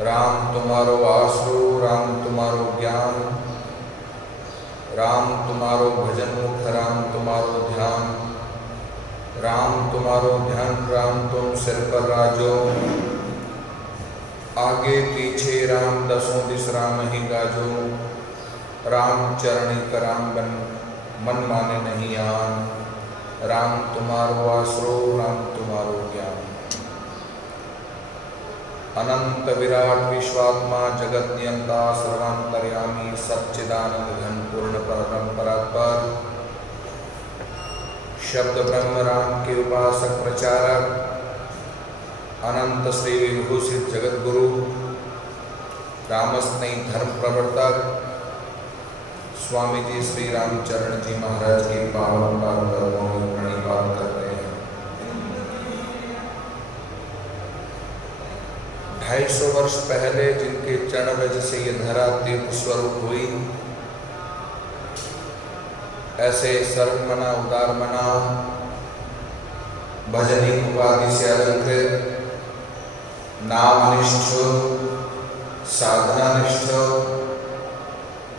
राम तुम्हारो आसरो, राम तुम्हारो ज्ञान, राम तुम्हारो भजन मुख, राम तुम्हारो ध्यान, राम तुम्हारो ध्यान, राम तुम सिर पर राजो, आगे पीछे राम दसों दिस राम ही गाजो, राम चरणी कराम बन मन माने नहीं आन, राम तुम्हारो आसरो, राम तुम्हारो ज्ञान। अनंत विराट विश्वात्मा जगत नियंता सर्वांतर्यामी सच्चिदानंद घन पूर्ण परम परात्पर शब्द ब्रह्म राम के उपासक प्रचारक अनंत श्री विभूषित जगत गुरु रामस्नेही धर्म प्रवर्तक स्वामी जी श्री रामचरण जी महाराज के पावन पादों में प्रणिपात करते हैं। 250 वर्ष पहले जिनके चरण रज से ये धरा तीर्थ स्वरूप हुई, ऐसे सर्व मना उदार मना भजनी उपाधि से अलंकृत नामनिष्ठ साधनानिष्ठ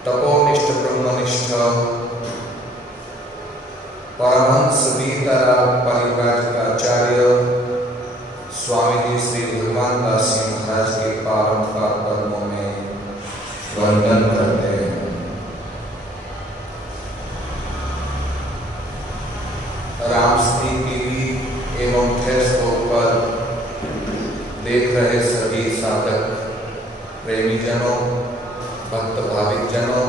तपोनिष्ठ ब्रह्मनिष्ठ परमहंस बीतरा परिव्राजकाचार्य स्वामी जी श्री भगवान दास जी महाराज के पावन पद्मों में वंदन करते हैं। रामस्ती टीवी एवं फेसबुक पर देख रहे सभी साधक प्रेमी जनों, भक्त भाविक जनों,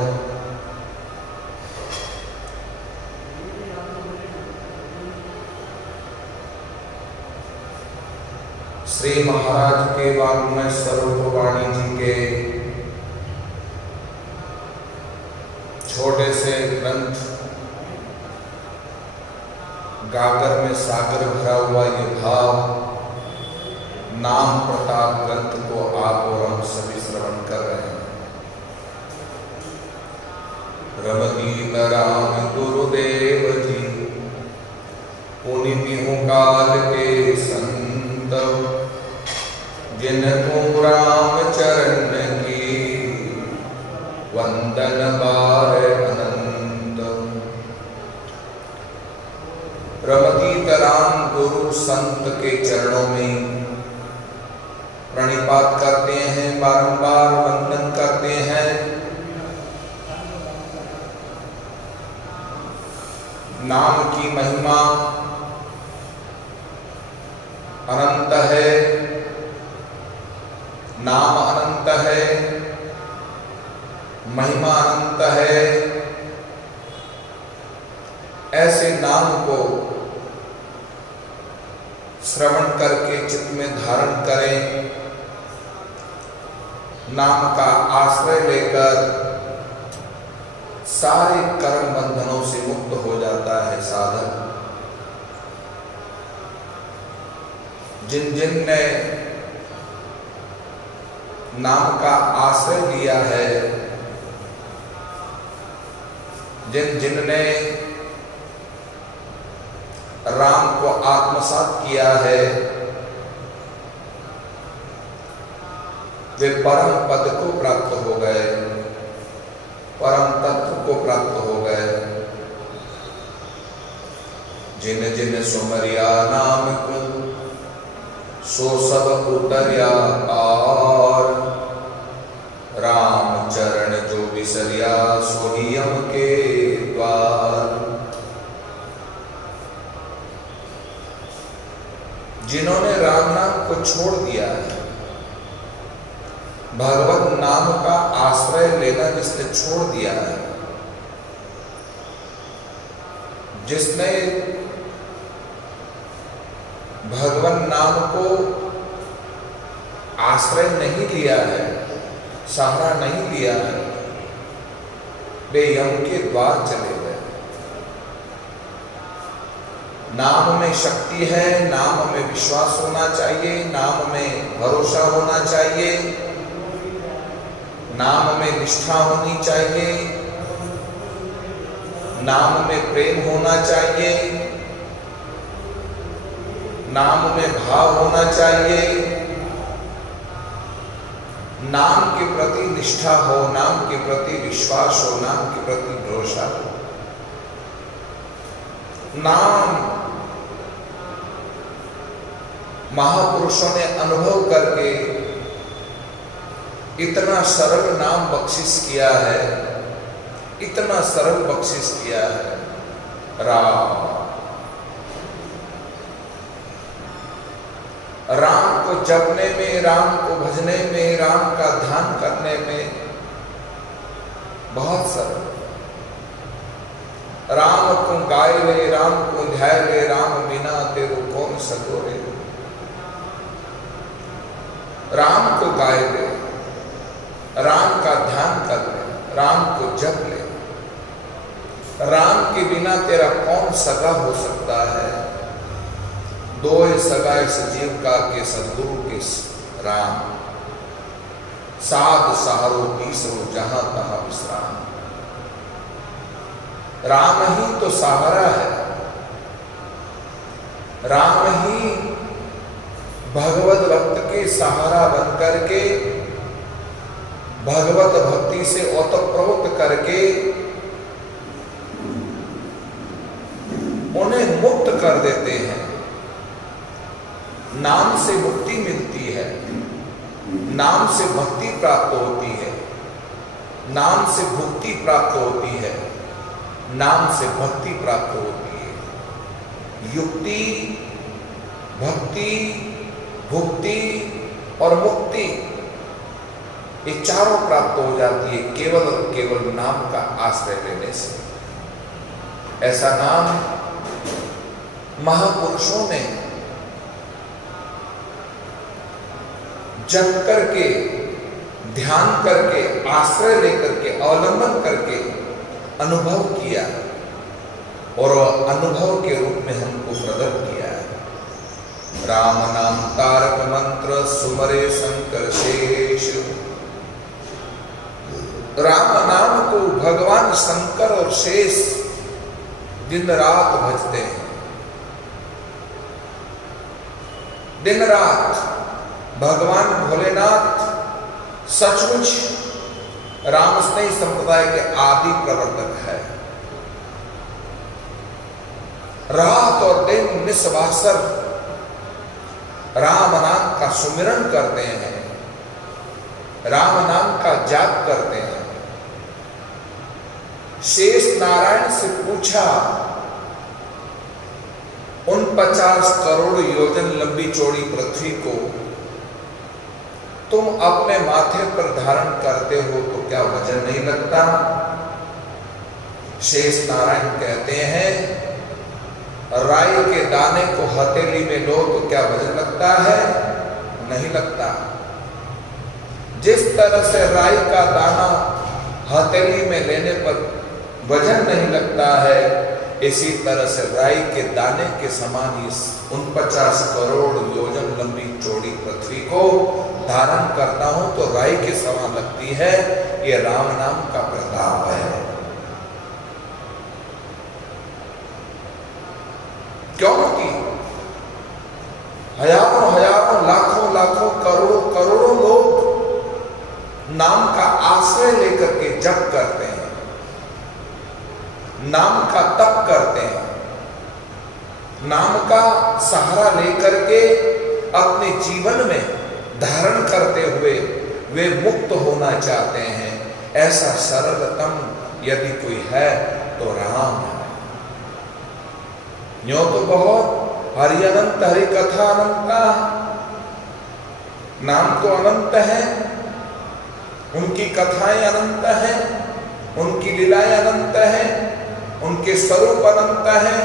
श्री महाराज के वाङ्मय स्वरूप वाणी जी के छोटे से ग्रंथ गागर में सागर भरा हुआ ये भाव नाम प्रताप ग्रंथ को आप और हम सभी श्रवण कर रहे हैं। रमगीत राम गुरुदेव जी पुनि बिहु काल के संत, जिनको राम चरण की वंदन बार अनंत। रमगीत राम गुरु संत के चरणों में प्रणिपात करते हैं, बारंबार वंदन करते हैं। नाम की महिमा अनंत है, नाम अनंत है, महिमा अनंत है। ऐसे नाम को श्रवण करके चित्त में धारण करें, नाम का आश्रय लेकर सारे कर्म बंधनों से मुक्त हो जाता है साधक। जिन जिन ने नाम का आश्रय लिया है, जिन जिन ने राम को आत्मसात किया है, वे परम पद को प्राप्त हो गए, परम तत्व को प्राप्त हो गए। जिन जिन सुमरिया नाम को सो सब उतरिया पार, राम चरण जो बिसरिया सोही यम के द्वार। जिन्होंने राम नाम को छोड़ दिया है, भगवत नाम का आश्रय लेना जिसने छोड़ दिया है, जिसने भगवान नाम को आश्रय नहीं लिया है, सहारा नहीं लिया है, वे यम के द्वार चले गए। नाम में शक्ति है, नाम में विश्वास होना चाहिए, नाम में भरोसा होना चाहिए, नाम में निष्ठा होनी चाहिए, नाम में प्रेम होना चाहिए, नाम में भाव होना चाहिए, नाम के प्रति निष्ठा हो, नाम के प्रति विश्वास हो, नाम के प्रति भरोसा हो। नाम महापुरुषों ने अनुभव करके इतना सरल नाम बख्शिश किया है, इतना सरल बख्शिश किया है। राम, राम को जपने में, राम को भजने में, राम का ध्यान करने में बहुत सरल। राम को गाय ले, राम को ध्याय ले, राम बिना तेरो कौन सगोरे। राम को गाय ले, राम का ध्यान कर ले, राम को जप ले। राम के बिना तेरा कौन सगा हो सकता है। दोए सगा इस जीव का के सदगुरु के राम। साध सहारो तीसरो जहां तहां विश्राम। राम ही तो सहारा है, राम ही भगवत भक्त के सहारा बन करके, भगवत भक्ति से ओतप्रोत करके उन्हें मुक्त कर देते हैं। नाम से मुक्ति मिलती है, नाम से भक्ति प्राप्त होती है, नाम से भुक्ति प्राप्त होती है, नाम से भक्ति प्राप्त होती है। युक्ति, भक्ति, भुक्ति और मुक्ति ये चारों प्राप्त हो जाती है केवल और केवल नाम का आश्रय लेने से। ऐसा नाम महापुरुषों ने जप करके, ध्यान करके, आश्रय लेकर के, अवलंबन करके अनुभव किया और अनुभव के रूप में हमको प्रकट किया है। राम नाम तारक मंत्र सुमरे शंकर शेष। राम नाम को भगवान शंकर और शेष दिन रात भजते हैं। दिन रात भगवान भोलेनाथ सचमुच रामस्नेही संप्रदाय के आदि प्रवर्तक है। रात और दिन निस्वासर राम नाम का सुमिरन करते हैं, राम नाम का जाप करते हैं। शेष नारायण से पूछा, उन 50 करोड़ योजन लंबी चौड़ी पृथ्वी को तुम अपने माथे पर धारण करते हो तो क्या वजन नहीं लगता? शेष नारायण कहते हैं, राई के दाने को हथेली में लो तो क्या वजन लगता है? नहीं लगता। जिस तरह से राई का दाना हथेली में लेने पर वजन नहीं लगता है, इसी तरह से राई के दाने के समान इस 49 करोड़ योजन लंबी चौड़ी पृथ्वी को धारण करता हूं तो राई के समान लगती है। ये राम नाम का प्रताप है। क्योंकि हजारों हजारों लाखों लाखों करोड़ों करोड़ों लोग नाम का आश्रय लेकर के जप करते हैं, नाम का तप करते हैं, नाम का सहारा लेकर के अपने जीवन में धारण करते हुए वे मुक्त होना चाहते हैं। ऐसा सरलतम यदि कोई है तो राम है। यूं तो बहुत हरि अनंत, हरि कथा अनंता, नाम तो अनंत है, उनकी कथाएं अनंत हैं, उनकी लीलाएं अनंत हैं, उनके स्वरूप अनंत है,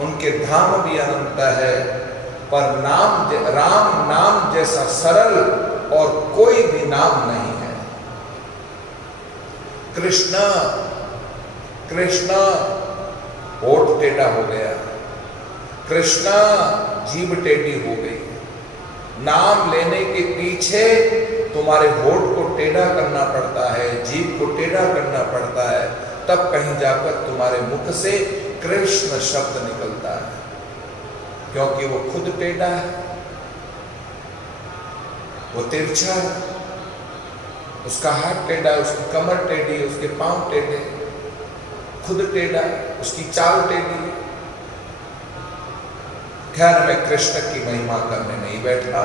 उनके धाम भी अनंत है। पर नाम, राम नाम जैसा सरल और कोई भी नाम नहीं है। कृष्ण कृष्ण होठ टेढ़ा हो गया, कृष्ण जीभ टेढ़ी हो गई। नाम लेने के पीछे तुम्हारे होठ को टेढ़ा करना पड़ता है, जीभ को टेढ़ा करना पड़ता है, तब कहीं जाकर तुम्हारे मुख से कृष्ण शब्द निकलता है, क्योंकि वो खुद टेढ़ा है, वो तिरछा है। उसका हाथ टेढ़ा, उसकी कमर टेढ़ी, उसके पांव टेढ़े, खुद टेढ़ा, उसकी चाल टेढ़ी। खैर, मैं कृष्ण की महिमा करने नहीं बैठा,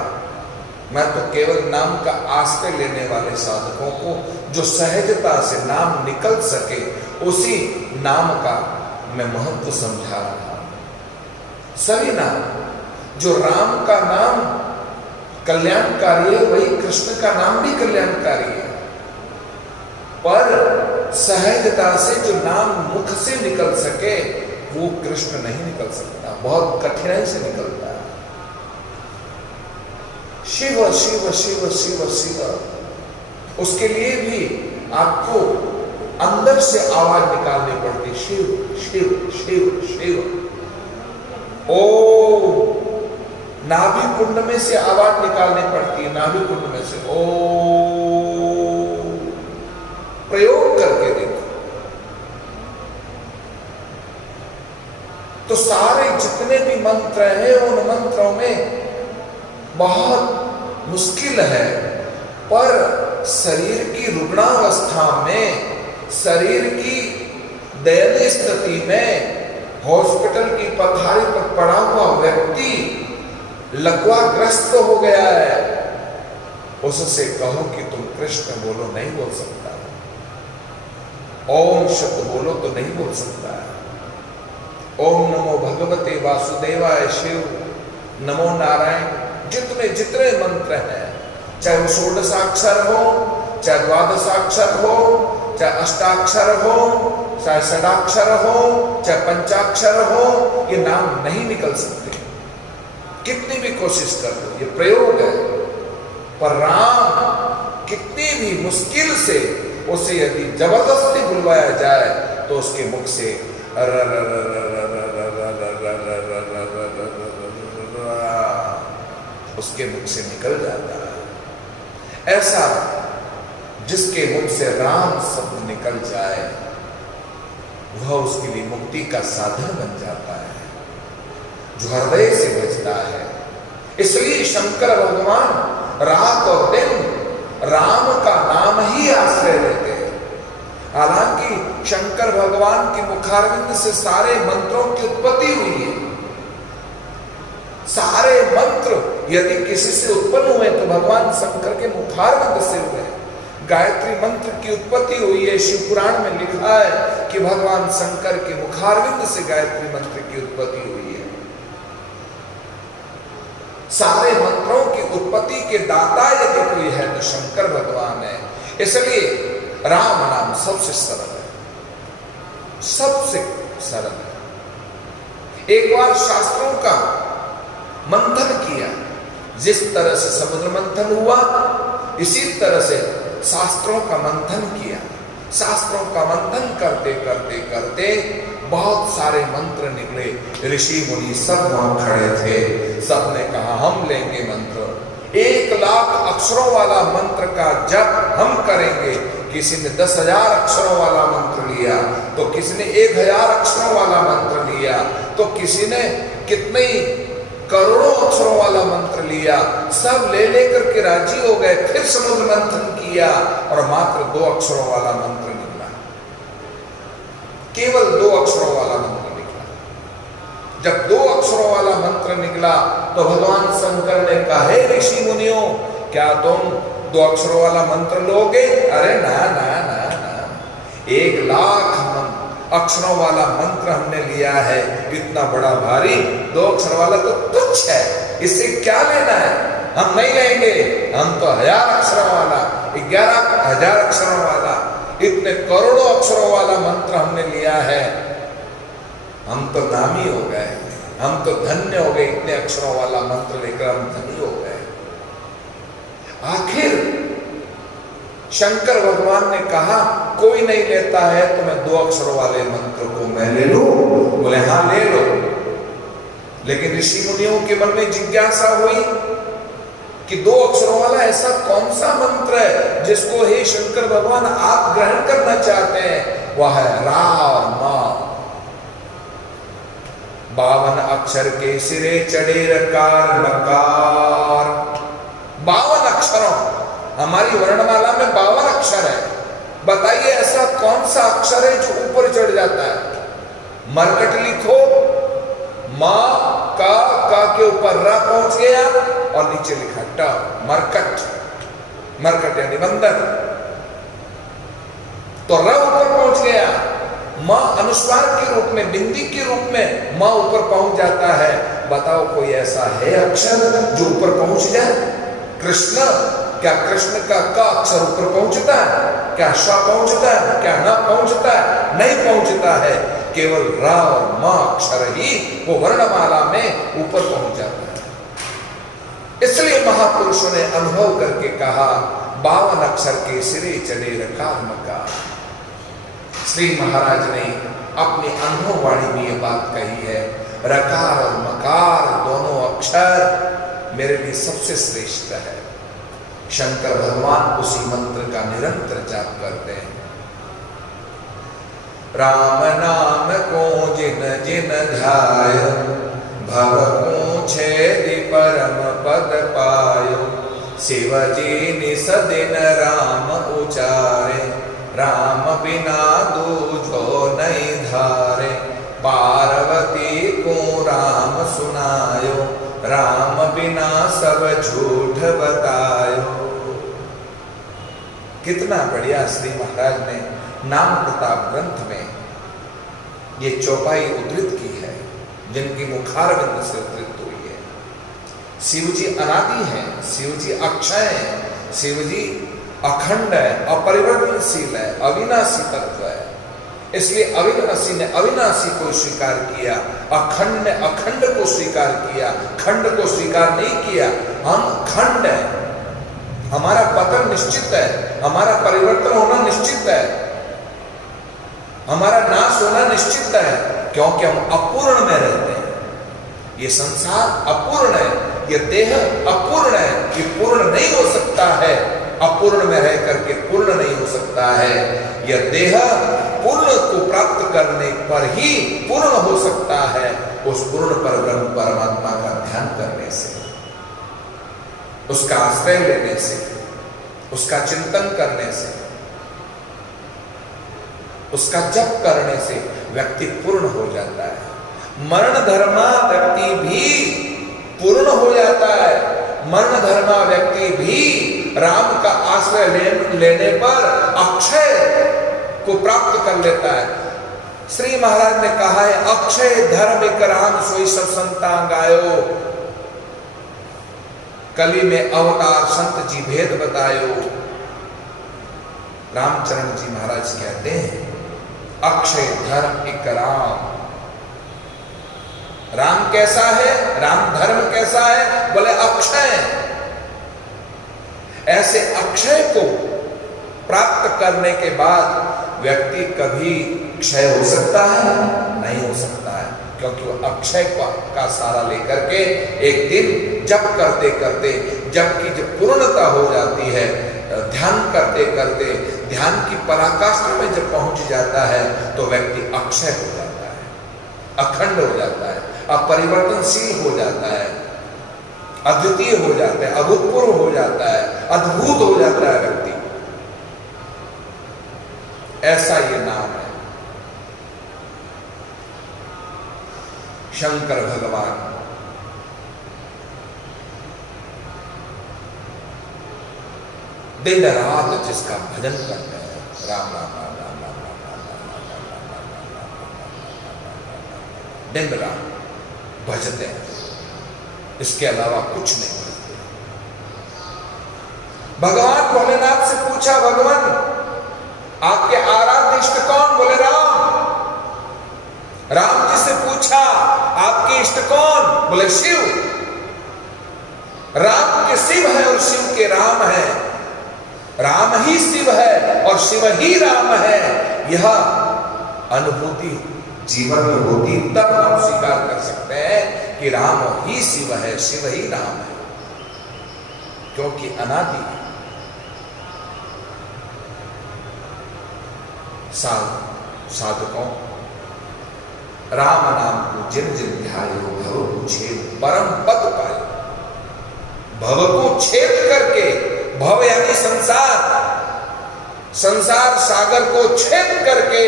मैं तो केवल नाम का आश्रय लेने वाले साधकों को जो सहजता से नाम निकल सके उसी नाम का मैं महत्व समझा रहा हूं। सभी नाम, जो राम का नाम कल्याणकारी है वही कृष्ण का नाम भी कल्याणकारी है, पर सहजता से जो नाम मुख से निकल सके वो कृष्ण नहीं निकल सकता, बहुत कठिनाई से निकलता है। शिव शिव शिव शिव शिव, उसके लिए भी आपको अंदर से आवाज निकालनी पड़ती, शिव शिव शिव शिव। ओ, नाभि कुंड में से आवाज निकालनी पड़ती है, नाभि कुंड में से ओ, प्रयोग करके देखो। तो सारे जितने भी मंत्र हैं उन मंत्रों में बहुत मुश्किल है, पर शरीर की रुग्णावस्था में, शरीर की दयनीय स्थिति में, हॉस्पिटल की पथारी पर पड़ा हुआ व्यक्ति लकवाग्रस्त हो गया है, उससे कहो कि तुम कृष्ण बोलो, नहीं बोल सकता। ओम शब्द बोलो तो नहीं बोल सकता है। ओम नमो भगवते वासुदेवाय शिव, नमो नारायण, जितने जितने मंत्र हैं, चाहे वो 16 हो, चाहे 12 हो, चाहे 8 हो, चाहे 6 हो, चाहे 5 हो, ये नाम नहीं निकल सकते, कितनी भी कोशिश कर लो, ये प्रयोग है। पर राम कितनी भी मुश्किल से उसे यदि जबरदस्ती बुलवाया जाए तो उसके मुख से उसके मुख से निकल जाता है। ऐसा जिसके मुख से राम शब्द निकल जाए वह उसके लिए मुक्ति का साधन बन जाता है, जो हृदय से बजता है। इसलिए शंकर भगवान रात और दिन राम का नाम ही आश्रय लेते हैं। हालांकि शंकर भगवान के मुखारविंद से सारे मंत्रों की उत्पत्ति हुई है। सारे मंत्र यदि किसी से उत्पन्न हुए तो भगवान शंकर के मुखारविंद से हुए। गायत्री मंत्र की उत्पत्ति हुई है, शिव पुराण में लिखा है कि भगवान शंकर के मुखारविंद से गायत्री मंत्र की उत्पत्ति हुई है। सारे मंत्रों की उत्पत्ति के दाता यदि कोई है तो शंकर भगवान है। इसलिए राम नाम सबसे सरल है, सबसे सरल है। एक बार शास्त्रों का मंथन किया, जिस तरह से समुद्र मंथन हुआ इसी तरह से शास्त्रों का मंथन किया। शास्त्रों का मंथन करते करते करते बहुत सारे मंत्र निकले। ऋषि मुनि सब वहां खड़े थे, सबने कहा हम लेंगे मंत्र, 1,00,000 अक्षरों वाला मंत्र का जप हम करेंगे। किसी ने 10,000 अक्षरों वाला मंत्र लिया, तो किसी ने 1,000 अक्षरों वाला मंत्र लिया, तो किसी ने कितने करोड़ों अक्षरों वाला मंत्र लिया। सब ले लेकर के राजी हो गए। फिर समुद्र मंथन किया और मात्र 2 अक्षरों वाला मंत्र निकला, केवल 2 अक्षरों वाला मंत्र निकला। जब 2 अक्षरों वाला मंत्र निकला तो भगवान शंकर ने कहा, हे ऋषि मुनियों, क्या तुम 2 अक्षरों वाला मंत्र लोगे? अरे ना ना ना ना, 1,00,000 अक्षरों वाला मंत्र हमने लिया है, इतना बड़ा भारी 2 अक्षर वाला तो तुच्छ है, इससे क्या लेना है, हम नहीं लेंगे। हम तो 1,000 अक्षरों वाला, 11,000 अक्षरों वाला, इतने करोड़ों अक्षरों वाला मंत्र हमने लिया है, हम तो नामी हो गए, हम तो धन्य हो गए। इतने अक्षरों वाला मंत्र लेकर हम धनी हो गए। आखिर शंकर भगवान ने कहा, कोई नहीं लेता है तो मैं 2 अक्षरों वाले मंत्र को मैं ले लूं? बोले हाँ ले लो। लेकिन ऋषि मुनियों के मन में जिज्ञासा हुई कि 2 अक्षरों वाला ऐसा कौन सा मंत्र है जिसको हे शंकर भगवान आप ग्रहण करना चाहते हैं? वह है रा और मा। 52 अक्षर के सिरे चढ़े रकार नकार। 52 अक्षरों हमारी वर्णमाला में 52 अक्षर है। बताइए ऐसा कौन सा अक्षर है जो ऊपर चढ़ जाता है? मरकट लिखो, माँ का के ऊपर रा पहुंच गया और नीचे लिखा ट, मरकट। मरकट यानी बंदर, तो र ऊपर पहुंच गया। माँ अनुस्वार के रूप में, बिंदी के रूप में माँ ऊपर पहुंच जाता है। बताओ कोई ऐसा है अक्षर जो ऊपर पहुंच जाए? कृष्ण, क्या कृष्ण का अक्षर ऊपर पहुंचता है? क्या श पहुंचता है? क्या न पहुंचता है? नहीं पहुंचता है। केवल रा और मा अक्षर ही वो वर्णमाला में ऊपर पहुंच जाता है। इसलिए महापुरुषों ने अनुभव करके कहा 52 अक्षर के सिरे चढ़े रकार मकार। श्री महाराज ने अपनी अनुभव वाणी में ये बात कही है, रकार और मकार दोनों अक्षर मेरे लिए सबसे श्रेष्ठ है। शंकर भगवान उसी मंत्र का निरंतर जाप करते हैं। राम नाम को जिन जिन ध्यायो, भव को छेदि परम पद पायो। शिव जी निस दिन राम उचारे, राम बिना दूजो नहीं धारे। पार्वती को राम सुनायो, राम बिना सब झूठ बतायो। कितना बढ़िया श्री महाराज ने नाम प्रताप ग्रंथ में ये चौपाई उद्धृत की है, जिनकी मुखारविंद से उद्धृत हुई है। शिव जी अनादि हैं, शिव जी अक्षय हैं, शिव जी अखंड है, अपरिवर्तनशील है, अविनाशी तत्व है। इसलिए अविनाशी ने अविनाशी को स्वीकार किया, अखंड ने अखंड को स्वीकार किया, खंड को स्वीकार नहीं किया। हम खंड है, हमारा पतन निश्चित है, हमारा परिवर्तन होना निश्चित है, हमारा नाश होना निश्चित है, क्योंकि हम अपूर्ण में रहते हैं। ये संसार अपूर्ण है, ये देह अपूर्ण है, ये पूर्ण नहीं हो सकता है। अपूर्ण में रह करके पूर्ण नहीं हो सकता है। यह देह पूर्ण को प्राप्त करने पर ही पूर्ण हो सकता है, उस पूर्ण पर ब्रह्म परमात्मा का ध्यान करने से, उसका आश्रय लेने से, उसका चिंतन करने से, उसका जप करने से व्यक्ति पूर्ण हो जाता है। मरण धर्मा व्यक्ति भी पूर्ण हो जाता है। मरण धर्मा व्यक्ति भी राम का आश्रय लेने पर अक्षय को प्राप्त कर लेता है। श्री महाराज ने कहा है, अक्षय धर्म एक राम सोई सब संता गायो। कली में अवतार संत जी भेद बतायो। रामचरण जी महाराज कहते हैं, अक्षय धर्म एक राम। राम कैसा है? राम धर्म कैसा है? बोले अक्षय। ऐसे अक्षय को प्राप्त करने के बाद व्यक्ति कभी क्षय हो सकता है? नहीं हो सकता है, क्योंकि वो अक्षय का सारा लेकर के एक दिन जप करते करते, जबकि जब पूर्णता हो जाती है, ध्यान करते करते ध्यान की पराकाष्ठा में जब पहुंच जाता है तो व्यक्ति अक्षय हो जाता है, अखंड हो जाता है, अपरिवर्तनशील हो जाता है, अद्वितीय हो जाता है, अभूतपूर्व हो जाता है, अद्भुत हो जाता है व्यक्ति। ऐसा ये नाम है। शंकर भगवान दिन रात जिसका भजन करते हैं, राम राम राम राम राम राम राम राम राम राम, दिन रात भजते हैं, इसके अलावा कुछ नहीं भजते। भगवान भोलेनाथ से पूछा, भगवान आपके आराध्य इष्ट कौन? बोले राम। राम जी से पूछा, आपके इष्ट कौन? बोले शिव। राम के शिव है और शिव के राम है। राम ही शिव है और शिव ही राम है। यह अनुभूति जीवन में होती तब हम स्वीकार कर सकते हैं कि राम ही शिव है, शिव ही राम है, क्योंकि अनादि है। साधकों, राम नाम को जिन जिन ध्यायो, भव को छेद परम पद पायो। भव को छेद करके भव यानी संसार, संसार सागर को छेद करके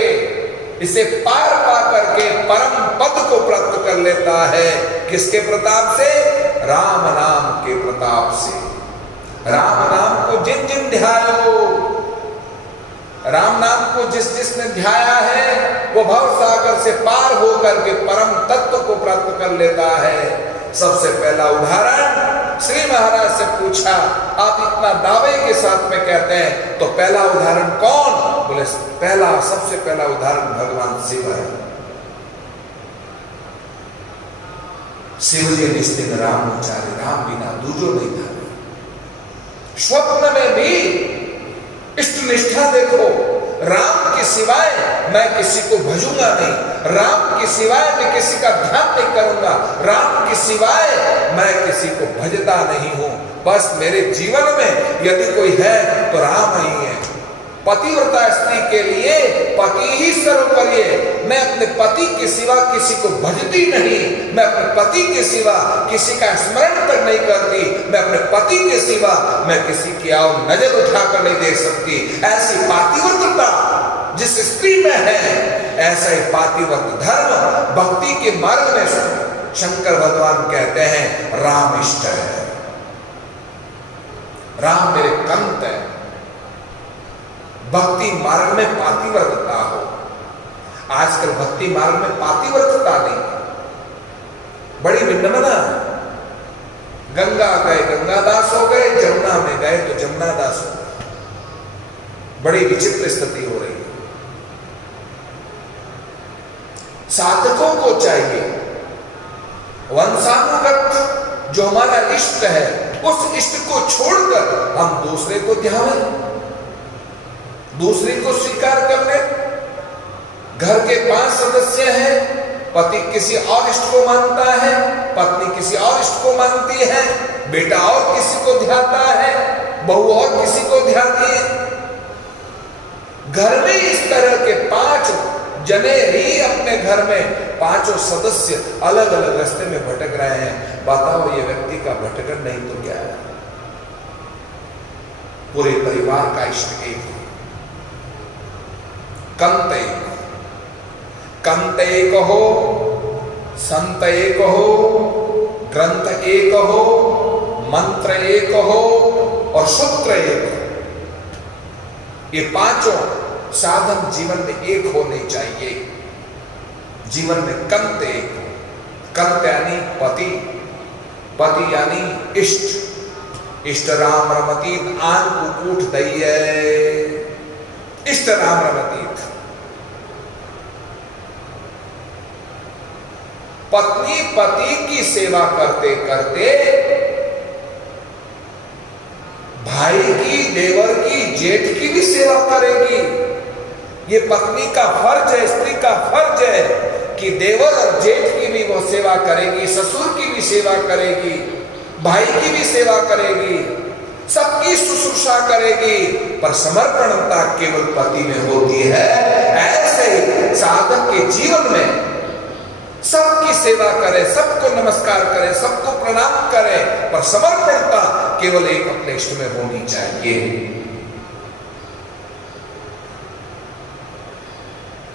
इसे पार पा करके परम पद को प्राप्त कर लेता है। किसके प्रताप से? राम नाम के प्रताप से। राम नाम को जिन जिन ध्यायो, राम नाम को जिस जिसने ध्याया है वो भव सागर से पार होकर के परम तत्व को प्राप्त कर लेता है। सबसे पहला उदाहरण श्री महाराज से पूछा, आप इतना दावे के साथ में कहते हैं, तो पहला उदाहरण कौन? बोले पहला, सबसे पहला उदाहरण भगवान शिव है। शिव जी निस्तिन राम उचारे, राम बिना दूजो नहीं था। स्वप्न में भी इष्ट निष्ठा देखो, राम के सिवाय मैं किसी को भजूंगा नहीं, राम के सिवाय मैं किसी का ध्यान नहीं करूंगा, राम के सिवाय मैं किसी को भजता नहीं हूं। बस मेरे जीवन में यदि कोई है तो राम ही है। पतिव्रता स्त्री के लिए पति ही सर्वोपरि है। मैं अपने पति के सिवा किसी को भजती नहीं, मैं अपने पति के सिवा किसी का स्मरण तक नहीं करती, मैं अपने पति के सिवा मैं किसी की आओ नजर उठाकर नहीं देख सकती। ऐसी पातिव्रता जिस स्त्री में है, ऐसा ही पातिव्रत धर्म भक्ति के मार्ग में शंकर भगवान कहते हैं राम इष्ट है। राम मेरे कंत है। भक्ति मार्ग में पातिव्रतता हो। आजकल भक्ति मार्ग में पातिव्रतता नहीं, बड़ी विडंबना। गंगा गए गंगादास हो गए, जमुना में गए तो जमुनादास हो गए। बड़ी विचित्र स्थिति हो रही है। साधकों को चाहिए वंशानुगत जो हमारा इष्ट है, उस इष्ट को छोड़कर हम दूसरे को ध्यान, दूसरे को स्वीकार कर ले। घर के 5 सदस्य हैं, पति किसी और इष्ट को मानता है, पत्नी किसी और इष्ट को मानती है, बेटा और किसी को ध्याता है, बहू और किसी को ध्याती है। घर में इस तरह के 5 जने ही अपने घर में 5 सदस्य अलग अलग रास्ते में भटक रहे हैं। बताओ ये व्यक्ति का भटकन नहीं तो क्या है? पूरे परिवार का इष्ट एक है। कंत एक, कंत एक हो, संत एक हो, ग्रंथ एक हो, मंत्र एक हो और सूत्र एक हो। ये 5 साधन जीवन में एक होने चाहिए। जीवन में कंत एक हो। कंत यानी पति, पति यानी इष्ट। इष्ट राम रमतीत आन कुकूट दइये। इष्ट राम रमतीत। पत्नी पति की सेवा करते करते भाई की, देवर की, जेठ की भी सेवा करेगी। ये पत्नी का फर्ज है, स्त्री का फर्ज है कि देवर और जेठ की भी वो सेवा करेगी, ससुर की भी सेवा करेगी, भाई की भी सेवा करेगी, सबकी शुश्रूषा करेगी। पर समर्पणता केवल पति में होती है। ऐसे ही साधक के जीवन में सबकी सेवा करे, सबको नमस्कार करे, सबको प्रणाम करे, पर समर्पणता केवल एक अपने इष्ट में होनी चाहिए।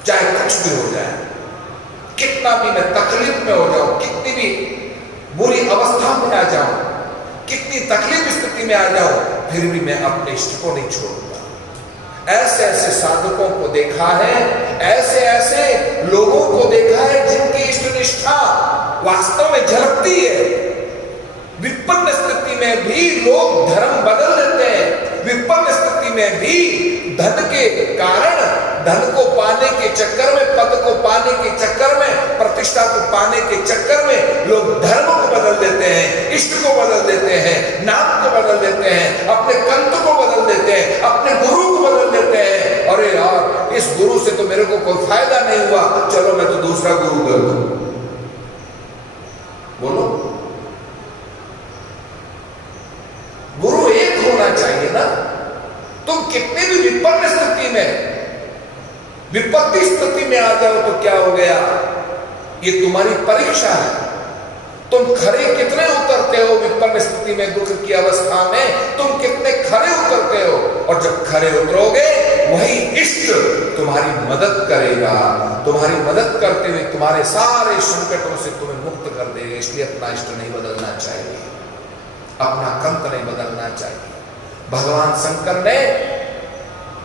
चाहे कुछ भी हो जाए, कितना भी मैं तकलीफ में हो जाऊं, कितनी भी बुरी अवस्था में आ जाऊं, कितनी तकलीफ स्थिति में आ जाऊं, फिर भी मैं अपने इष्ट को नहीं छोड़ूंगा। ऐसे ऐसे साधकों को देखा है, ऐसे ऐसे लोगों को देखा है जिनकी इष्ट निष्ठा वास्तव में झलकती है। विपन्न स्थिति में भी लोग धर्म बदल देते हैं। विपन्न स्थिति में भी धन के कारण, धन को पाने के चक्कर में, पद को पाने के चक्कर में, प्रतिष्ठा को पाने के चक्कर में लोग धर्म को बदल देते हैं, इष्ट को बदल देते हैं, नाम को बदल देते हैं, अपने कंत को बदल देते हैं, अपने गुरु को बदल देते हैं। अरे यार, इस गुरु से तो मेरे को कोई फायदा नहीं हुआ, चलो मैं तो दूसरा गुरु कर दूं। बोलो, गुरु एक होना चाहिए ना। तुम कितने भी विपन्न स्थिति में, विपत्ति स्थिति में आ जाओ तो क्या हो गया? ये तुम्हारी परीक्षा है। तुम खरे कितने उतरते हो विपन्न स्थिति में, दुख की अवस्था में तुम कितने खरे उतरते हो। और जब खरे उतरोगे वही इष्ट तुम्हारी मदद करेगा, तुम्हारी मदद करते हुए तुम्हारे सारे संकटों से तुम्हें मुक्त कर देगा। इसलिए अपना इष्ट नहीं बदलना चाहिए, अपना कंत नहीं बदलना चाहिए। भगवान शंकर ने,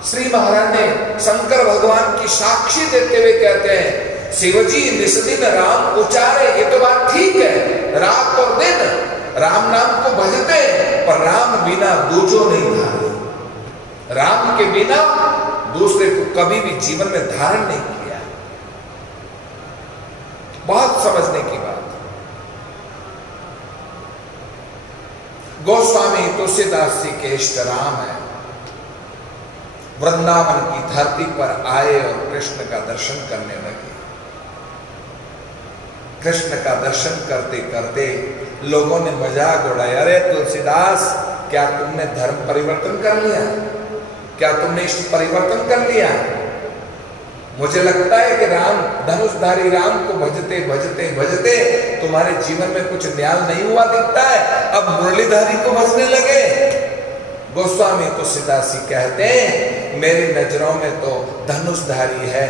श्री महाराज ने शंकर भगवान की साक्षी देते हुए कहते हैं, शिवजी निस्दिन राम उचारे। ये तो बात ठीक है, रात और दिन राम नाम को भजते, पर राम बिना दूजो नहीं धारे। राम के बिना दूसरे को कभी भी जीवन में धारण नहीं किया। बहुत समझने की बात। गोस्वामी तुलसीदास जी के इष्ट राम है। वृंदावन की धरती पर आए और कृष्ण का दर्शन करने लगे। कृष्ण का दर्शन करते करते लोगों ने मजाक उड़ाया, अरे तुलसीदास, क्या तुमने धर्म परिवर्तन कर लिया? क्या तुमने इष्ट परिवर्तन कर लिया? मुझे लगता है कि राम, धनुषधारी राम को भजते भजते भजते तुम्हारे जीवन में कुछ न्याय नहीं हुआ दिखता है, अब मुरलीधारी को भजने लगे। गोस्वामी तुलसीदास जी कहते हैं, मेरी नजरों में तो धनुषधारी है,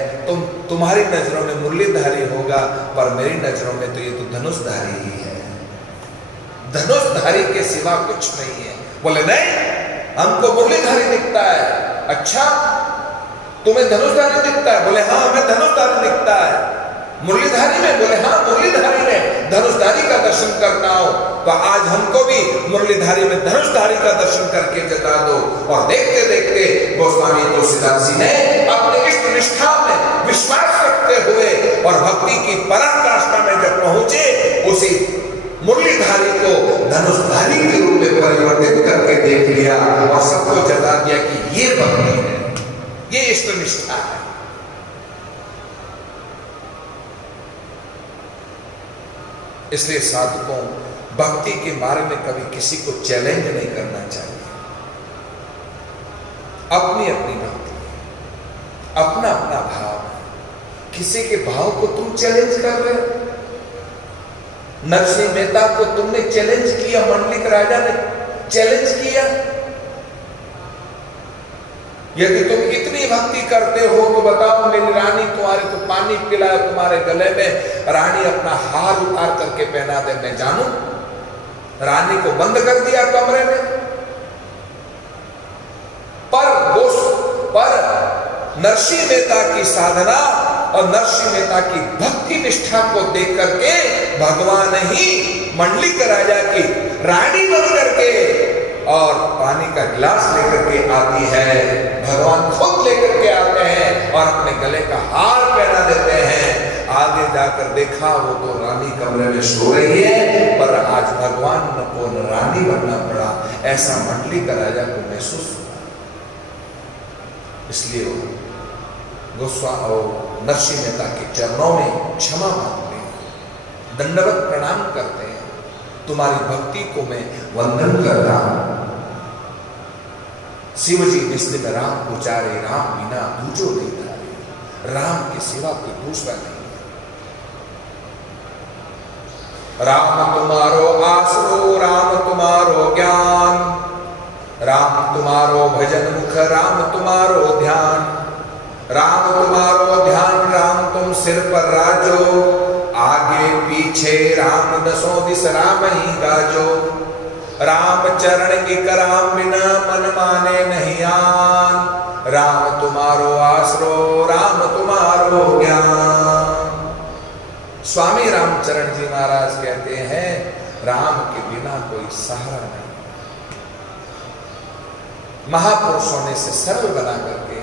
तुम्हारी नजरों में मुरलीधारी होगा, पर मेरी नजरों में तो ये तो धनुषधारी ही है। धनुषधारी के सिवा कुछ नहीं है। बोले नहीं, हमको मुरलीधारी दिखता है। अच्छा, तुम्हें धनुषधारी दिखता है? बोले हाँ, हमें धनुषधारी दिखता है। मुरलीधारी में? बोले हाँ, मुरलीधारी में धनुषधारी का दर्शन करना हो तो आज हमको भी मुरलीधारी में धनुषधारी का दर्शन करके जता दो। और देखते देखते गोस्वामी तुलसीदास जी ने अपने इष्ट निष्ठा में विश्वास रखते हुए और भक्ति की पराकाष्ठा में जब पहुंचे, उसी मुरलीधारी को धनुषधारी के रूप में परिवर्तित करके देख लिया और सबको जता दिया कि ये भक्ति है, ये इष्ट निष्ठा है। इसलिए साधकों, भक्ति के मार्ग में कभी किसी को चैलेंज नहीं करना चाहिए। अपनी अपनी भक्ति, अपना अपना भाव। किसी के भाव को तुम चैलेंज कर रहे हो? नरसिंह मेहता को तुमने चैलेंज किया, मंडलिक राजा ने चैलेंज किया। यदि तुम इतनी भक्ति करते हो तो बताओ, मेरी रानी तुम्हारे को पानी पिलाए तुम्हारे गले में, रानी अपना हार उतार करके पहना दे, मैं जानू? रानी को बंद कर दिया कमरे में। पर नरसिंह मेहता की साधना और नरसिंह मेहता की भक्ति निष्ठा को देख करके भगवान ही मंडलिक राजा की रानी बन करके और पानी का गिलास लेकर के आती है। भगवान खुद लेकर के आते हैं और अपने गले का हार पहना देते हैं। आगे जाकर देखा वो तो रानी कमरे में सो रही है, पर आज भगवान को रानी बनना पड़ा, ऐसा मंडलिक राजा को महसूस हुआ। इसलिए वो गोस्वामी और नरसिंह मेहता के चरणों में क्षमा मांगते हैं, दंडवत प्रणाम करते हैं। तुम्हारी भक्ति को मैं वंदन करता हूं। शिवजी निस्दिन राम उचारे, राम बिना दूजो नहीं धारे। राम के सिवा कोई दूसरा नहीं है। राम तुम्हारो आसरो, राम तुम्हारो ज्ञान, राम तुम्हारो भजन मुख, राम तुम्हारो ध्यान। राम तुम्हारो ध्यान, राम तुम सिर पर राजो, आगे पीछे राम दसों दिस राम ही गाजो। राम चरण की कराम बिना मन माने नहीं आन, राम तुम्हारो आसरो, राम तुम्हारो ज्ञान। स्वामी रामचरण जी महाराज कहते हैं, राम के बिना कोई सहारा नहीं। महापुरुषों ने से सरल बना करके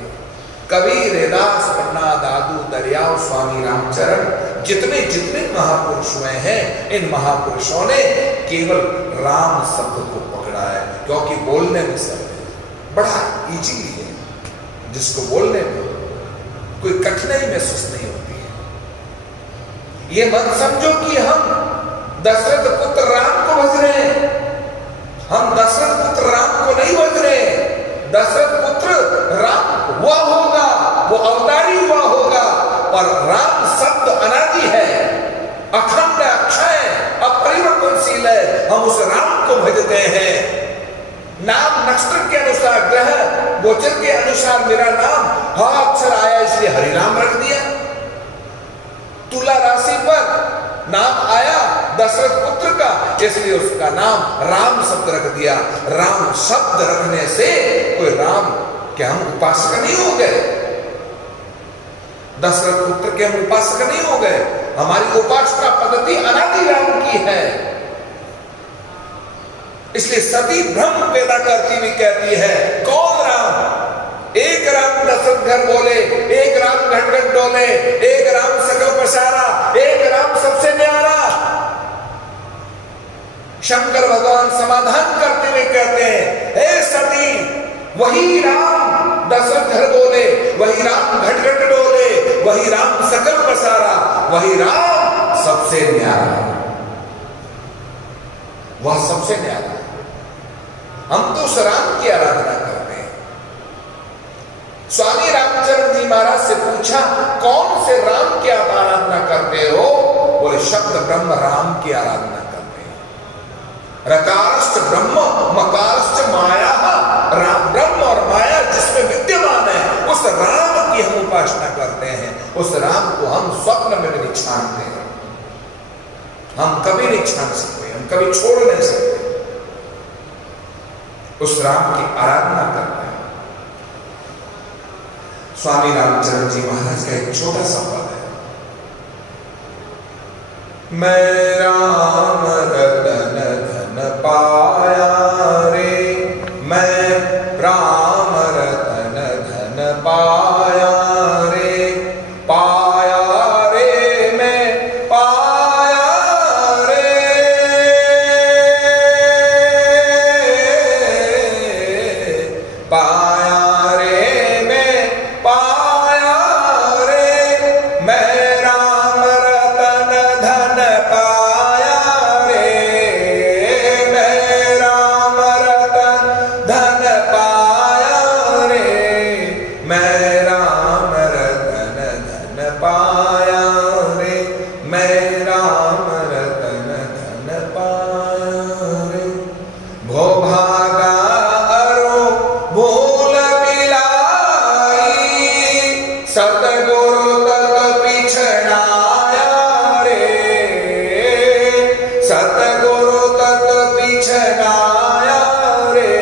कबीर, रैदास, पन्ना, दादू, दरियाव, स्वामी रामचरण, जितने जितने महापुरुष हुए हैं, इन महापुरुषों ने केवल राम शब्द को पकड़ा है, क्योंकि बोलने में सरल बड़ा इजीली है, जिसको बोलने में कोई कठिनाई महसूस नहीं होती है। ये मत समझो कि हम दशरथ पुत्र राम को भज रहे हैं। हम दशरथ पुत्र राम को नहीं भज रहे हैं। दशरथ पुत्र राम हुआ होगा, वो अवतारी हुआ होगा, पर राम शब्द अनादि है, अखंड, अक्षय, अपरिवर्तनीय हम उस राम को भजते हैं। नाम नक्षत्र के अनुसार, ग्रह गोचर के अनुसार मेरा नाम ह अक्षर आया, इसलिए हरिनाम रख दिया। तुला राशि पर नाम आया दशरथ पुत्र का, इसलिए उसका नाम राम शब्द रख दिया। राम शब्द रखने से कोई राम के हम उपासक नहीं हो गए, दशरथ पुत्र के हम उपासक नहीं हो गए। हमारी उपासना पद्धति अनादि राम की है। इसलिए सती भ्रम पैदा करती हुई कहती है, कौन राम? एक राम दशरथ घर बोले, एक राम घट घट डोले, एक राम सकल पसारा, एक राम सबसे न्यारा। शंकर भगवान समाधान करते हुए कहते हैं, हे सती, वही राम दशरथ घर बोले, वही राम घट घट डोले, वही राम सकल पसारा, वही राम सबसे न्यारा। वह सबसे न्यारा। हम तो उस राम की आराधना करते हैं। स्वामी रामचंद्र जी महाराज से पूछा, कौन से राम की आप आराधना करते हो? बोले, शब्द ब्रह्म राम की आराधना करते हैं। रकारश्च ब्रह्म मकारश्च माया। राम ब्रह्म और माया जिसमें विद्यमान है, उस राम की हम उपासना करते हैं। उस राम को हम स्वप्न में भी नहीं छानते हैं, हम कभी नहीं छान सकते, हम कभी छोड़ नहीं सकते। उस राम की आराधना करते हैं। स्वामी रामचंद्र जी महाराज का एक छोटा सा पद है, मैं राम रतन धन पाया रे, मैं राम रतन धन पाया रे, पाया रे मैं पाया रे, पाया रे मैं पाया रे, मैं राम रतन धन पाया रे, मैं राम रतन धन पाया रे, मैं राम रतन धन पाया रे, मैं राम रतन धन पाया रे। भो भागा अरो भूल बिलाई, सतगुरु तक पिछड़ाया रे, सतगुरु तक पिछड़ाया रे,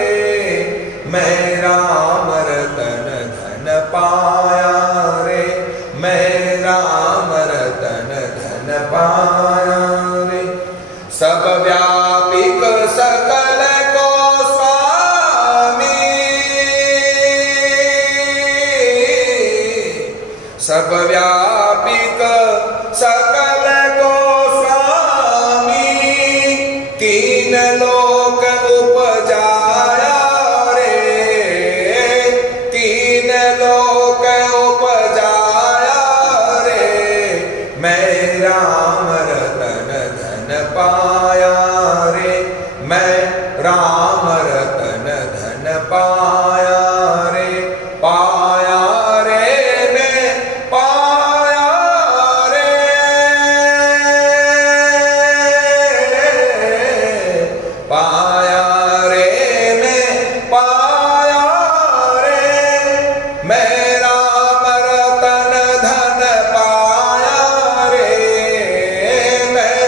मैं राम रतन धन पाया रे, मैं राम रतन धन पाया रे। सब व्यापिक सकल को स्वामी, सब व्यापिक सकल को स्वामी, तीन लोक उपजाया रे, तीन लोक उपजाया रे, मैं राम रतन धन पाया रे, मैं राम रतन धन पाया रे, पाया रे मैं पाया रे, पाया रे मैं पाया रे, मैं राम रतन धन पाया रे, मैं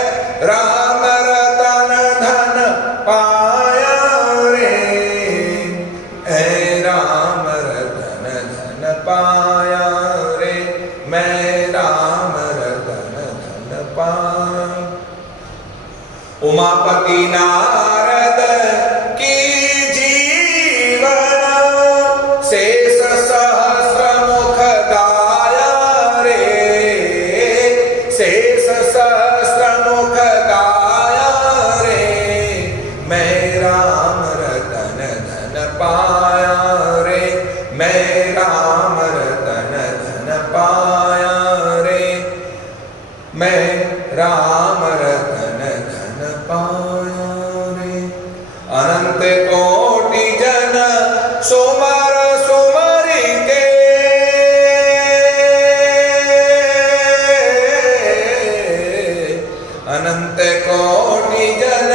राम रतन धन पाया रे, ऐ राम रतन धन पाया रे, मैं राम रतन धन पाया। उमापति नारद की जीवन, शेष सहस्र मुख गाया रे, शेष सहस्र मुख गाया रे, मैं राम रतन धन पाया रे, मैं राम रतन धन पाया रे, मैं राम रतन धन पाया रे। अनंत कोटि जन सुमर सुमर के, अनंत कोटि जन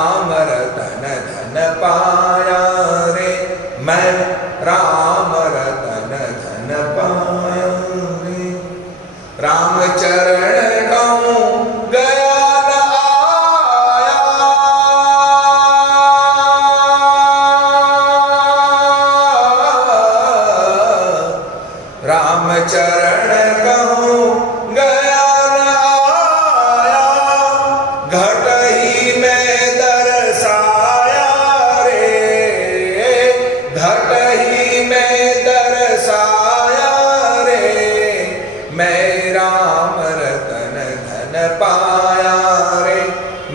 राम रतन धन पाया रे, मैं राम रतन धन पाया रे। राम चरण कहूँ गया न आया, राम चरण कहूँ गया न आया, घट ही में दर्शाया रे, घट ही में दर्शाया रे, मैं राम रतन धन पाया रे,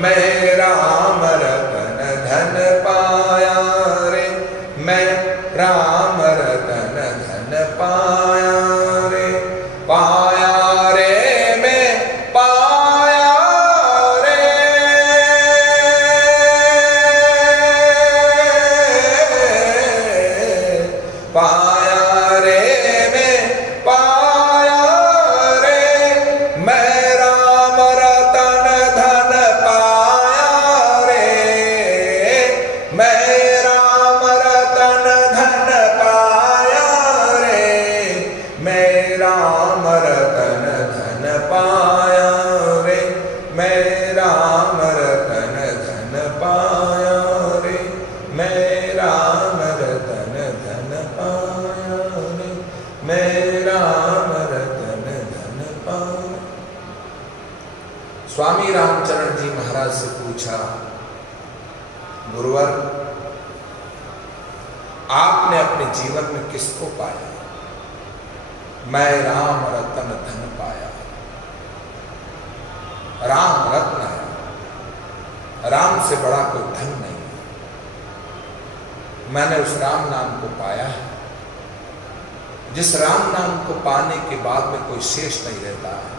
मैं राम रतन धन पाया रे, मैं राम रतन धन पाया रे, पाया रे मैं पाया रे, पाया रे मैं पाया रे, मैं राम रतन धन पाया रे, मैं राम रतन धन पाया रे, मैं राम रतन धन पाया रे, मैं राम रतन धन पाया रे, मैं राम रतन धन पाया रे, मैं राम रतन धन पाया। स्वामी रामचरण जी महाराज से पूछा, गुरुवर आपने अपने जीवन में किसको पाया? मैं राम रतन धन पाया। राम रत्न है, राम से बड़ा कोई धन नहीं। मैंने उस राम नाम को पाया है, जिस राम नाम को पाने के बाद में कोई शेष नहीं रहता है,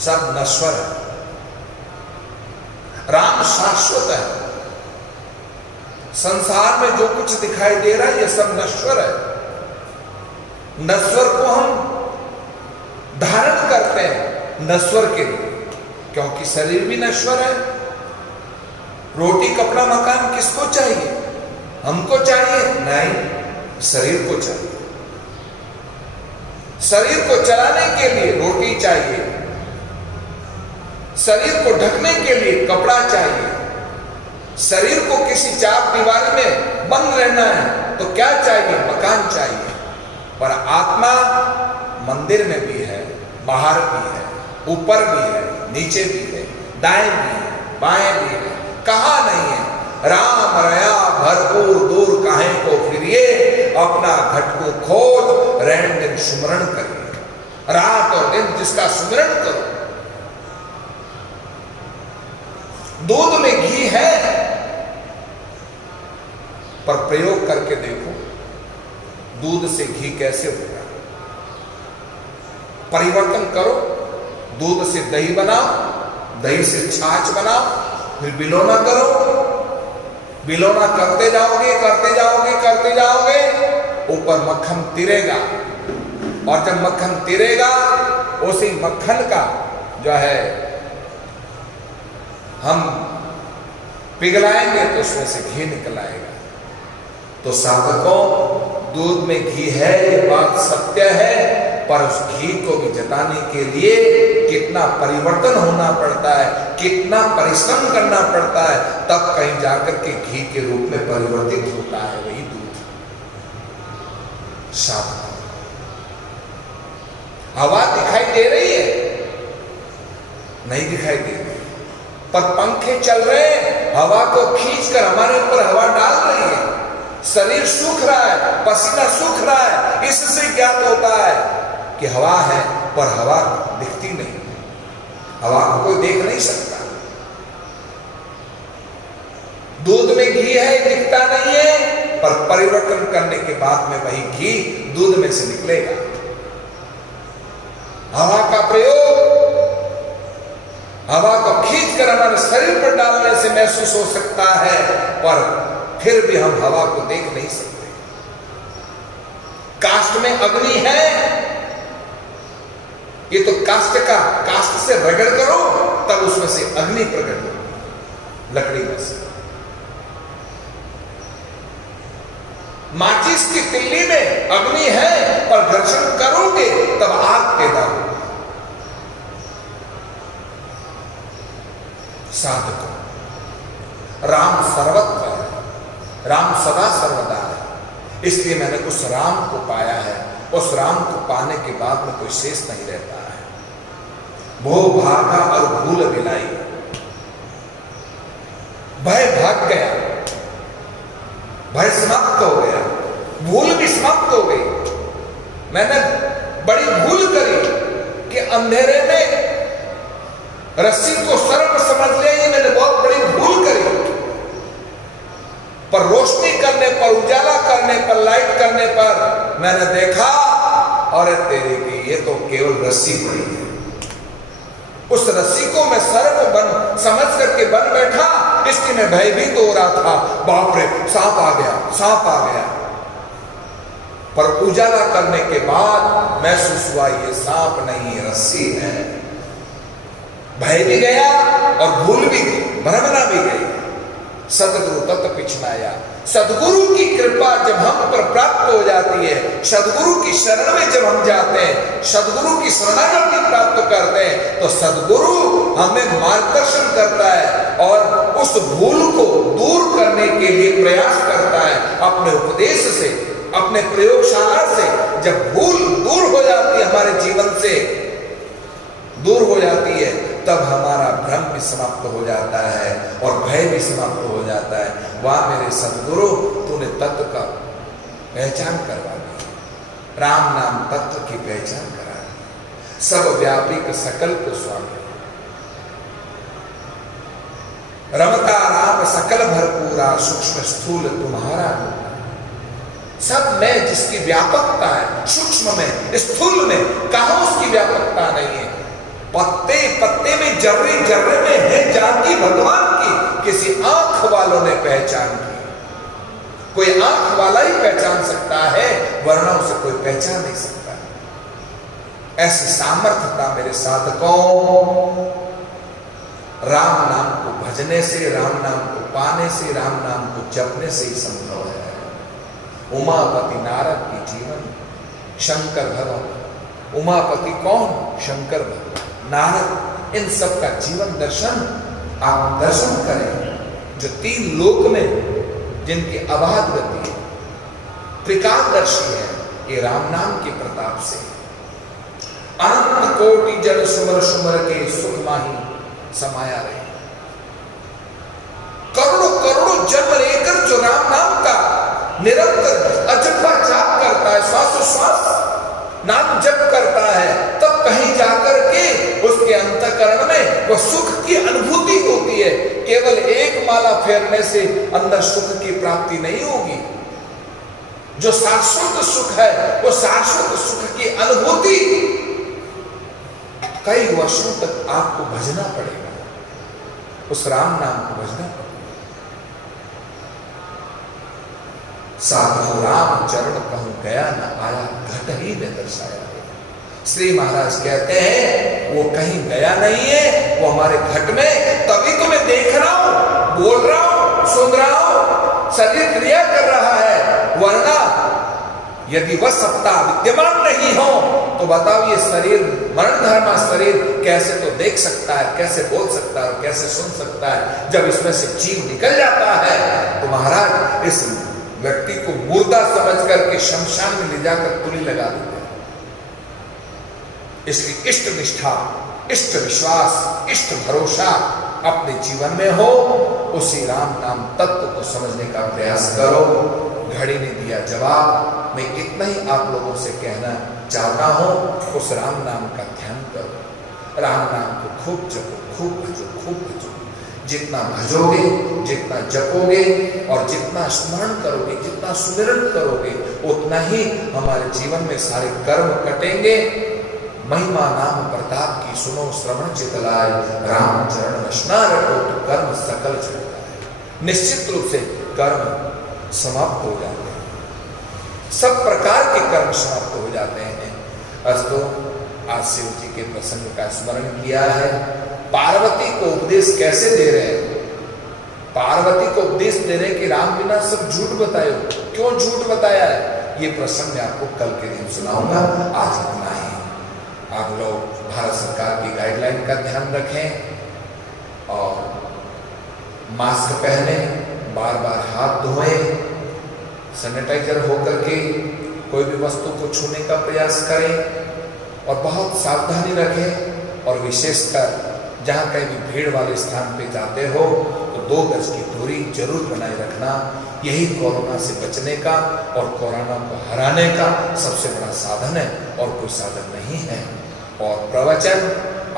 सब नश्वर है। राम शाश्वत है। संसार में जो कुछ दिखाई दे रहा है ये सब नश्वर है। नश्वर को हम धारण करते हैं नश्वर के लिए, क्योंकि शरीर भी नश्वर है। रोटी कपड़ा मकान किसको चाहिए? हमको चाहिए? नहीं, शरीर को चाहिए। शरीर को चलाने के लिए रोटी चाहिए, शरीर को ढकने के लिए कपड़ा चाहिए, शरीर को किसी चार दीवारी में बंद रहना है तो क्या चाहिए? मकान चाहिए। पर आत्मा मंदिर में भी है, बाहर भी है, ऊपर भी है, नीचे भी है, दाएं भी है, बाएं भी है, कहाँ नहीं है? राम रया भरपूर दूर काहे को फिरिए, अपना घट को खोज रैन दिन सुमरण करिए। रात और दिन जिसका सुमरण करो। दूध में घी है, पर प्रयोग करके देखो दूध से घी कैसे होगा। परिवर्तन करो, दूध से दही बनाओ, दही से छाछ बनाओ, फिर बिलोना करो। बिलोना करते जाओगे करते जाओगे करते जाओगे, ऊपर मक्खन तिरेगा, और जब मक्खन तिरेगा उसी मक्खन का जो है हम पिघलाएंगे तो उसमें से घी निकल आएगा। तो साधकों, दूध में घी है ये बात सत्य है, पर उस घी को भी जताने के लिए कितना परिवर्तन होना पड़ता है, कितना परिश्रम करना पड़ता है, तब कहीं जाकर के घी के रूप में परिवर्तित होता है वही दूध। साधकों, हवा दिखाई दे रही है? नहीं दिखाई दे रही, पर पंखे चल रहे हैं, हवा को खींचकर हमारे ऊपर हवा डाल रही है। शरीर सूख रहा है, पसीना सूख रहा है। इससे ज्ञात होता है कि हवा है, पर हवा दिखती नहीं, हवा को कोई देख नहीं सकता। दूध में घी है, दिखता नहीं है, पर परिवर्तन करने के बाद में वही घी दूध में से निकलेगा। हवा का प्रयोग हवा को खींचकर हमारे शरीर पर डालने से महसूस हो सकता है, पर फिर भी हम हवा को देख नहीं सकते। काष्ठ में अग्नि है, ये तो काष्ठ से रगड़ करो तब उसमें से अग्नि प्रकट होगी, लकड़ी में से। माचिस की तिल्ली में अग्नि है, पर घर्षण करोगे तब आग पैदा होगी। साधकों, राम सर्वत्र है, राम सदा सर्वदा है, इसलिए मैंने उस राम को पाया है। उस राम को पाने के बाद में कोई शेष नहीं रहता है। भोग भागा और भूल विलाई, भय भाग गया, भय समाप्त हो गया, भूल भी समाप्त हो गई। मैंने बड़ी भूल करी कि अंधेरे में रस्सी को सर्प समझ लिया, ये मैंने बहुत बड़ी भूल करी। पर रोशनी करने पर, उजाला करने पर, लाइट करने पर मैंने देखा, और तेरे की ये तो केवल रस्सी पड़ी है। उस रस्सी को मैं सर्प बन समझ करके बन बैठा, इसलिए मैं भयभीत हो रहा था। बाप रे, सांप आ गया, सांप आ गया। पर उजाला करने के बाद महसूस हुआ ये सांप नहीं, रस्सी है। भय भी गया और भूल भी गई, भ्रमना भी गई। सदगुरु तत्व पिछनाया। सदगुरु की कृपा जब हम पर प्राप्त हो जाती है, सदगुरु की शरण में जब हम जाते हैं, सदगुरु की शरणागति प्राप्त करते हैं, तो सदगुरु हमें मार्गदर्शन करता है और उस भूल को दूर करने के लिए प्रयास करता है। अपने उपदेश से, अपने प्रयोगशाला से जब भूल दूर हो जाती है, हमारे जीवन से दूर हो जाती है, तब हमारा भ्रम भी समाप्त हो जाता है और भय भी समाप्त हो जाता है। वाह मेरे सदगुरु, तूने तत्व का पहचान करवा दी, राम नाम तत्व की पहचान करा दी। सब व्यापी का सकल को स्वामी, रमता राम सकल भरपूरा, सूक्ष्म स्थूल तुम्हारा। सब में जिसकी व्यापकता है, सूक्ष्म में, स्थूल में, कहां उसकी व्यापकता नहीं है। पत्ते पत्ते में, जर्रे जर्रे में है जानकी भगवान की। किसी आंख वालों ने पहचान की, कोई आंख वाला ही पहचान सकता है, वरना उसे कोई पहचान नहीं सकता। ऐसी सामर्थ्यता मेरे साधकों राम नाम को भजने से, राम नाम को पाने से, राम नाम को जपने से ही संभव है। उमापति नारद की जीवन, शंकर भगवान। उमापति कौन? शंकर भगवान, नारद, इन सब का जीवन दर्शन आप दर्शन करें। जो तीन लोक में जिनकी अबाध गति है, त्रिकालदर्शी है, ये राम नाम के प्रताप से। अनंत कोटि जन सुमर सुमर के सुख माही समाया रहे। करोड़ों करोड़ों जन्म लेकर जो राम नाम का निरंतर अजंपा जाप करता है, श्वासोश्वास नाम जप करता है, तब कहीं जाकर के उसके अंतःकरण में वो सुख की अनुभूति होती है। केवल एक माला फेरने से अंदर सुख की प्राप्ति नहीं होगी। जो शाश्वत सुख है, वो शाश्वत सुख की अनुभूति कई वर्षों तक आपको भजना पड़ेगा, उस राम नाम को भजना पड़ेगा। साधु राम चरण कहूं गया न आया, घट ही में दर्शाया। श्री महाराज कहते हैं वो कहीं गया नहीं है, वो हमारे घट में, तभी तो मैं देख रहा हूं, बोल रहा हूं, सुन रहा हूं, शरीर क्रिया कर रहा है। वरना यदि वह सत्ता विद्यमान नहीं हो तो बताओ ये शरीर, मरण धर्मा शरीर कैसे तो देख सकता है, कैसे बोल सकता है, कैसे सुन सकता है। जब इसमें से जीव निकल जाता है तो महाराज इस व्यक्ति को मुर्दा समझ करके शमशान में ले जाकर तुली लगा देते हैं। इसलिए इष्ट निष्ठा, इष्ट विश्वास, इष्ट भरोसा अपने जीवन में हो, उसी राम नाम तत्व को समझने का प्रयास करो। घड़ी ने दिया जवाब। मैं इतना ही आप लोगों से कहना चाहता हूं, उस राम नाम का ध्यान करो, राम नाम को खूब जपो, खूब भजो, खूब भजो। जितना भजोगे, जितना जपोगे और जितना स्मरण करोगे, जितना सुमिरन करोगे, उतना ही हमारे जीवन में सारे कर्म कटेंगे। महिमा नाम प्रताप की सुनो श्रवण चितलाय, राम चरण रचना रटो तो कर्म सकल चढ़ता। निश्चित रूप से कर्म समाप्त हो जाते हैं, सब प्रकार के कर्म समाप्त हो जाते हैं। अस्तु आज शिव जी के प्रसंग का स्मरण किया है। पार्वती को उपदेश कैसे दे रहे हैं? पार्वती को उपदेश दे रहे कि राम बिना सब झूठ बताए हो, क्यों झूठ बताया है? ये प्रसंग मैं आपको कल के दिन सुनाऊंगा, आज इतना ही। आप लोग भारत सरकार की गाइडलाइन का ध्यान रखें और मास्क पहने, बार बार हाथ धोएं, सैनिटाइजर होकर के कोई भी वस्तु को छूने का प्रयास करें और बहुत सावधानी रखें। और विशेषकर जहाँ कहीं भी भीड़ वाले स्थान पे जाते हो तो 2 गज की दूरी जरूर बनाए रखना। यही कोरोना से बचने का और कोरोना को हराने का सबसे बड़ा साधन है और कोई साधन नहीं है। और प्रवचन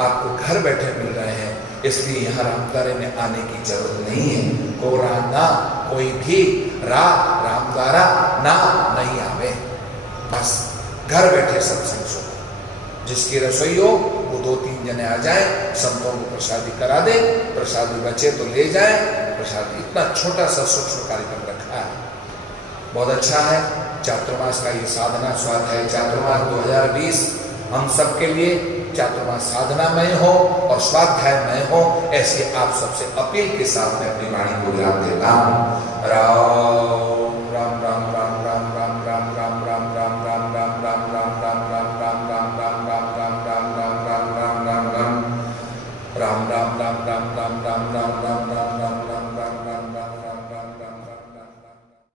आपको घर बैठे मिल रहे हैं, इसलिए यहाँ रामद्वारे में आने की जरूरत नहीं है। कोरोना कोई भी रामद्वारा ना नहीं आवे, बस घर बैठे सत्संग सुनो। जिसकी रसोई हो वो 2-3 जने आ जाए, संतों को प्रसादी करा दे, प्रसादी बचे तो ले जाए। प्रसादी इतना छोटा सा सूक्ष्म कार्यक्रम रखा है, बहुत अच्छा है। चातुर्मास का ये साधना स्वाध्याय चातुर्मास 2020 हम सबके लिए चातुर्मास साधनामय हो और स्वाध्यायमय हो, ऐसे आप सबसे अपील के साथ में अपनी वाणी को विराम देता हूं।